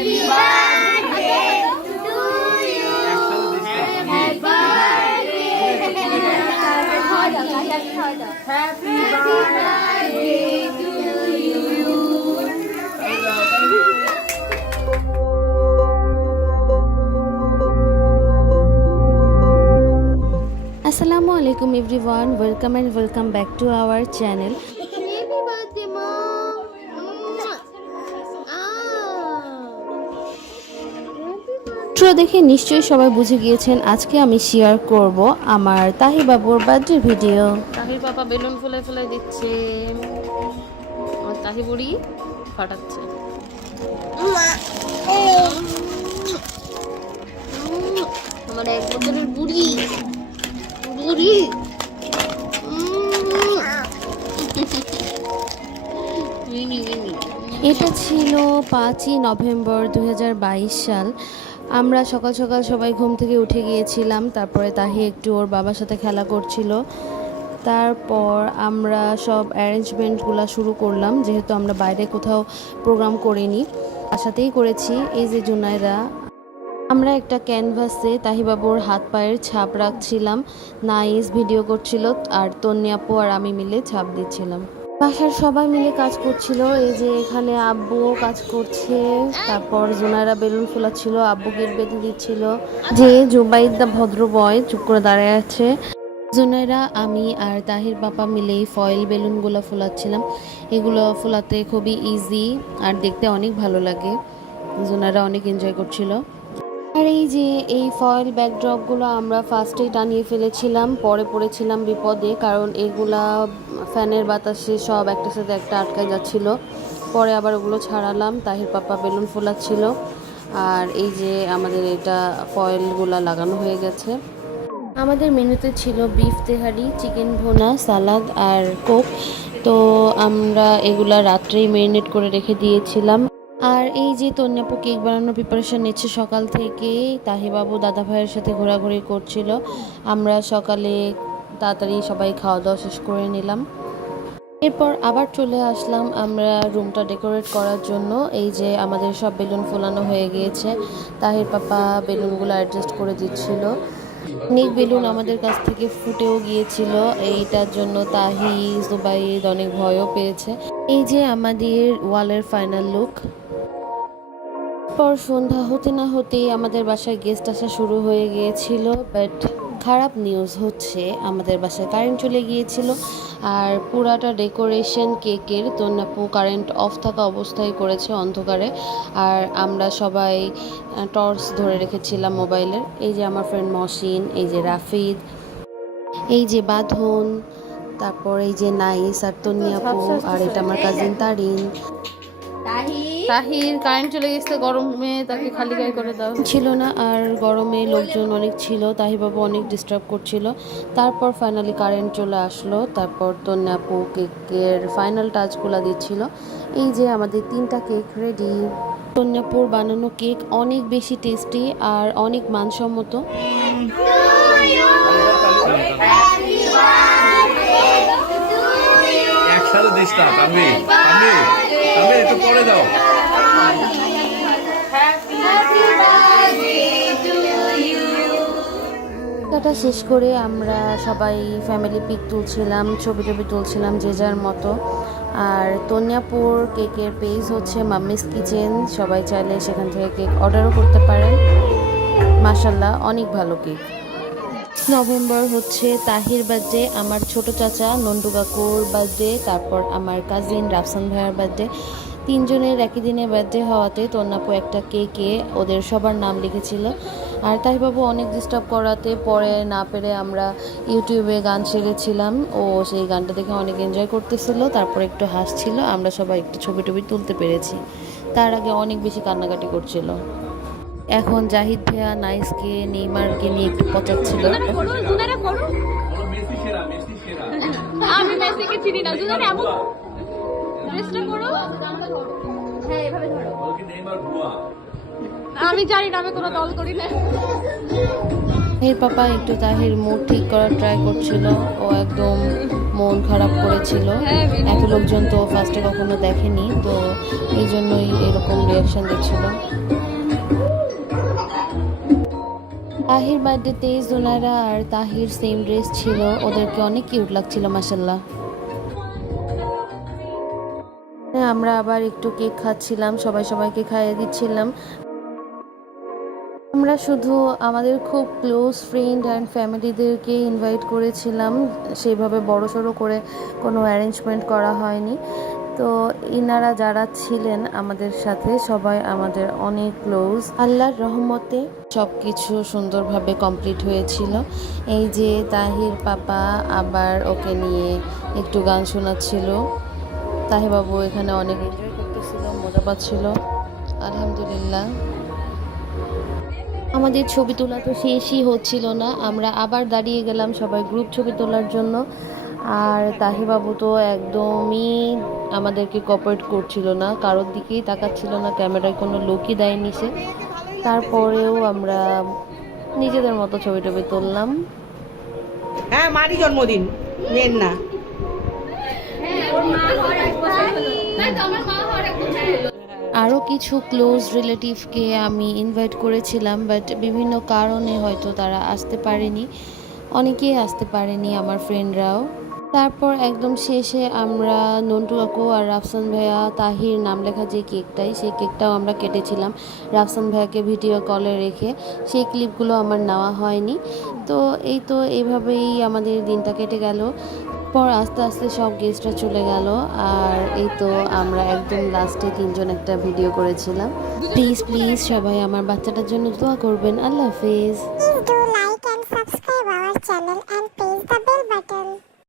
Assalamu alaikum everyone, welcome and welcome back to our channel. Intro দেখে নিশ্চয়ই সবাই বুঝে গিয়েছেন আজকে আমি শেয়ার করব আমার তাহি বাবুর বার্থডে ভিডিও। তাহির বাবা বেলুন ফুলাই ফুলাই দিচ্ছে, আর তাহি বুড়ি ফাটাচ্ছে। আমার এক বছরের বুড়ি বুড়ি এটা ছিল 5ই নভেম্বর 2022 সাল। আমরা সকাল সকাল সবাই ঘুম থেকে উঠে গিয়েছিলাম, তারপরে তাহি একটু ওর বাবার সাথে খেলা করছিল। তারপর আমরা সব অ্যারেঞ্জমেন্টগুলো শুরু করলাম, যেহেতু আমরা বাইরে কোথাও প্রোগ্রাম করিনি, বাসাতেই করেছি। এই যে জুনাইরা, আমরা একটা ক্যানভাসে তাহিবাবুর হাত পায়ের ছাপ রাখছিলাম, নাইস ভিডিও করছিল, আর তন্নি আপু আর আমি মিলে ছাপ দিচ্ছিলাম। বাসার সবাই মিলে কাজ করছিল। এই যে এখানে আব্বুও কাজ করছে, তারপর জুনাইরা বেলুন ফোলাচ্ছিল, আব্বু গেট বেঁধে দিচ্ছিল। যে জুবাইদ দা ভদ্র বয় চুপ করে দাঁড়িয়ে আছে। জুনাইরা, আমি আর তাহির বাবা মিলেই ফয়েল বেলুনগুলো ফোলাচ্ছিলাম। এগুলো ফোলাতে খুবই ইজি আর দেখতে অনেক ভালো লাগে। জুনাইরা অনেক এনজয় করছিল। আর এই যে এই ফয়েল ব্যাকড্রপগুলো আমরা ফার্স্টেই টানিয়ে ফেলেছিলাম, পরে পড়েছিলাম বিপদে, কারণ এগুলা ফ্যানের বাতাসে সব একটার সাথে একটা আটকায় যাচ্ছিল। পরে আবার ওগুলো ছাড়ালাম, তাহির পাপা বেলুন ফোলাচ্ছিল। আর এই যে আমাদের এটা ফয়েলগুলো লাগানো হয়ে গেছে। আমাদের মেনুতে ছিল বিফ তেহারি, চিকেন ভুনা, সালাদ আর কোক। তো আমরা এগুলা রাত্রেই ম্যারিনেট করে রেখে দিয়েছিলাম। আর এই যে তন্যাপু কেক বানানোর প্রিপারেশন নিচ্ছে সকাল থেকে। তাহিবাবু দাদা ভাইয়ের সাথে ঘোরাঘুরি করছিল। আমরা সকালে তাড়াতাড়ি সবাই খাওয়া দাওয়া শেষ করে নিলাম। এরপর আবার চলে আসলাম আমরা রুমটা ডেকোরেট করার জন্য। এই যে আমাদের সব বেলুন ফোলানো হয়ে গিয়েছে, তাহির পাপা বেলুনগুলো অ্যাডজাস্ট করে দিচ্ছিল। অনেক বেলুন আমাদের কাছ থেকে ফুটেও গিয়েছিল, এইটার জন্য তাহি জুবাইদ অনেক ভয়ও পেয়েছে। এই যে আমাদের ওয়ালের ফাইনাল লুক। পর সন্ধ্যা হতে না হতেই আমাদের বাসায় গেস্ট আসা শুরু হয়ে গিয়েছিল। বাট খারাপ নিউজ হচ্ছে, আমাদের বাসায় কারেন্ট চলে গিয়েছিল। আর পুরাটা ডেকোরেশন কেকের তন্যাপু কারেন্ট অফ থাকা অবস্থায় করেছে অন্ধকারে। আর আমরা সবাই টর্চ ধরে রেখেছিলাম মোবাইলের। এই যে আমার ফ্রেন্ড মহসিন, এই যে রাফিদ, এই যে বাঁধন, তারপর এই যে নাইস আর তন্যাপু, আর এটা আমার কাজিন তারিন। তাহির কারেন্ট চলে গেছে, গরমে তাকে খালি গায়ে করে দেওয়া ছিল না, আর গরমে লোকজন অনেক ছিল, তাহিবাবু অনেক ডিস্টার্ব করছিল। তারপর ফাইনালি কারেন্ট চলে আসলো। তারপর তন্যাপু কেকের ফাইনাল টাচগুলো দিচ্ছিল। এই যে আমাদের 3টা কেক রেডি। তন্যাপুর বানানো কেক অনেক বেশি টেস্টি আর অনেক মানসম্মত। একসাথে দিস না, আমি একটু পরে দাও। এটা শেষ করে আমরা সবাই ফ্যামিলি পিক তুলছিলাম, ছবি তুলছিলাম যে যার মতো। আর তন্যাপুর কেকের পেজ হচ্ছে মাম্মিস কিচেন, সবাই চাইলে সেখান থেকে কেক অর্ডারও করতে পারেন। মাশাল্লাহ অনেক ভালো কেক। নভেম্বর হচ্ছে তাহির বার্থডে, আমার ছোট চাচা নন্টু কাকুর বার্থডে, তারপর আমার কাজিন রাফসান ভাইয়ার বার্থডে। 3 জনের একই দিনে বার্থডে হওয়াতে তন্যাপু একটা কেকে ওদের সবার নাম লিখেছিল। আর তাহিবাবু অনেক ডিস্টার্ব করাতে পরে না পেরে আমরা ইউটিউবে গান শিখেছিলাম। ও সেই গানটা দেখে অনেক এনজয় করতেছিল, তারপর একটু হাসছিল। আমরা সবাই একটু ছবি তুলতে পেরেছি। তার আগে অনেক বেশি কান্নাকাটি করছিল। এখন জাহিদ ভাইয়া নাইসকে নেইমারকে নিয়ে একটু পচাচ্ছিল। আমি মেসিকে চিনি না, জুনারে এমন ড্রেসটা করো। হ্যাঁ এভাবে ধরো। নেইমার বুয়া আমি জানি না, আমি কোনো দল করি না। তাহির পাপা একটু তাহির মুড ঠিক করার ট্রাই করছিল। ও একদম মন খারাপ করেছিল। এত লোকজন তো ফার্স্টে কখনো দেখেনি, তো এই জন্যই এরকম রিয়াকশন দিচ্ছিল। তাহির বার্থডেতে জোনারা আর তাহির সেম ড্রেস ছিল, ওদেরকে অনেক কিউট লাগছিল মাশাল্লাহ। আমরা আবার একটু কেক খাচ্ছিলাম, সবাইকে খাইয়ে দিচ্ছিলাম। আমরা শুধু আমাদের খুব ক্লোজ ফ্রেন্ড অ্যান্ড ফ্যামিলিদেরকে ইনভাইট করেছিলাম, সেইভাবে বড়সড় করে কোনো অ্যারেঞ্জমেন্ট করা হয়নি। তো ইনারা যারা ছিলেন আমাদের সাথে সবাই আমাদের অনেক ক্লোজ। আল্লাহর রহমতে সব কিছু সুন্দরভাবে কমপ্লিট হয়েছিল। এই যে তাহির পাপা আবার ওকে নিয়ে একটু গান শোনাচ্ছিল। তাহির বাবু এখানে অনেক এনজয় করতেছিল, মজা পাচ্ছিল। আলহামদুলিল্লাহ। আমাদের ছবি তোলা তো শেষই হচ্ছিল না, আমরা আবার দাঁড়িয়ে গেলাম সবাই গ্রুপ ছবি তোলার জন্য। আর তাহিবাবু তো একদমই আমাদেরকে কোঅপারেট করছিল না, কারোর দিকেই তাকাচ্ছিল না, ক্যামেরায় কোনো লোকই দেয়নি সে। তারপরেও আমরা নিজেদের মতো ছবি টবি তুললাম। হ্যাঁ, মারই জন্মদিন, মেয়ের না। আরও কিছু ক্লোজ রিলেটিভকে আমি ইনভাইট করেছিলাম, বাট বিভিন্ন কারণে হয়তো তারা আসতে পারেনি, অনেকেই আসতে পারেনি আমার ফ্রেন্ডরাও। তারপর একদম শেষে আমরা নন্টু কাকু আর রাফসান ভাইয়া তাহির নাম লেখা যে কেকটাই, সেই কেকটাও আমরা কেটেছিলাম রাফসান ভাইয়াকে ভিডিও কলে রেখে। সেই ক্লিপগুলো আমার নেওয়া হয়নি। তো এইভাবেই আমাদের দিনটা কেটে গেল। পর আস্তে আস্তে সব গেস্টরা চলে গেল, আর এই তো আমরা একদম লাস্টে তিনজন একটা ভিডিও করেছিলাম। প্লিজ সবাই আমার বাচ্চাটার জন্য দোয়া করবেন। আল্লাহ হাফেজ।